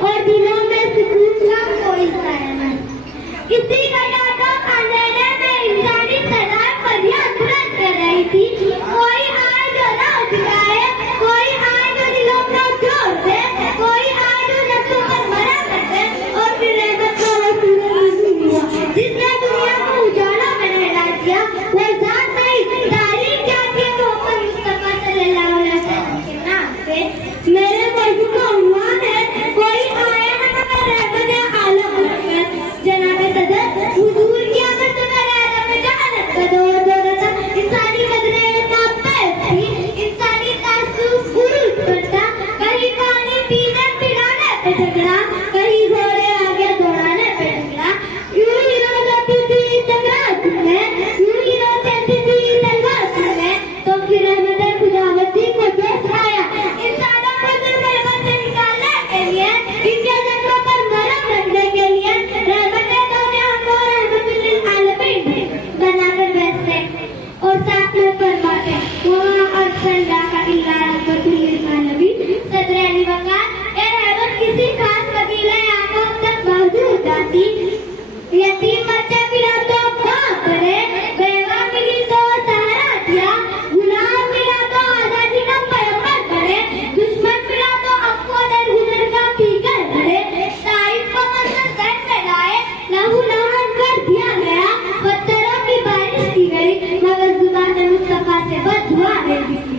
और दिलों में सुकून का कोई साया नहीं। इसी घटा को अंधेरे में इंसानी सदा फरियाद बुलंद कर रही थी। कोई आए जो राह दिखाए, कोई आए जो दिलों को जोड़ दे, कोई आए जो नफ्सों पर मरा कर दे और फिर रहमत का वसूल हुआ जिसने दुनिया को उजाला में रहना किया। वो जात नहीं तारीख जाती है मोहम्मद मुस्तफा सल्लल्लाहु अलैहि वसल्लम के नाम पे। मेरे मर्द का उन्वान है कोई आए ना मगर रहमत आलम में जनाब सदर हुजूर की आमद से मेरे आलम में जहानत का दौर दौलत इंसानी कदरें नापे थी, इंसानी तासुब उरूज पर था। कहीं पानी पीने पिलाने पे झगड़ा, कहीं घोड़े आगे दौड़ाने पे झगड़ा। यूं ही रोज आती थी तकरार में, यूं ही रोज चलती थी तलवार में। तो फिर रहमत खुदावती को जोश आया इंसानों को जुल्म से निकालने के लिए, इनके जख्मों पर मरहम रखने के लिए रहमत हमको रहमतुल आलमीन बनाकर भेजते और साथ में फरमाते वहाँ अर्सलनाका इल्ला रहमतुल आलमीन। सदर अली वक़ार ये रहमत किसी खास कबीले या कौम तक महदूद आती। यतीम बच्चे मिला तो बाप करे, बेवा मिली तो सहारा दिया, गुलाम मिला तो आजादी का पैगंबर बने, दुश्मन मिला तो अफ़वाह दर हुनर का पीकर भरे। ताइफ को मंजर सर में लाए, लहू लहान कर दिया गया, पत्थरों की बारिश की गई मगर जुबान मुस्तफा से बददुआ रही।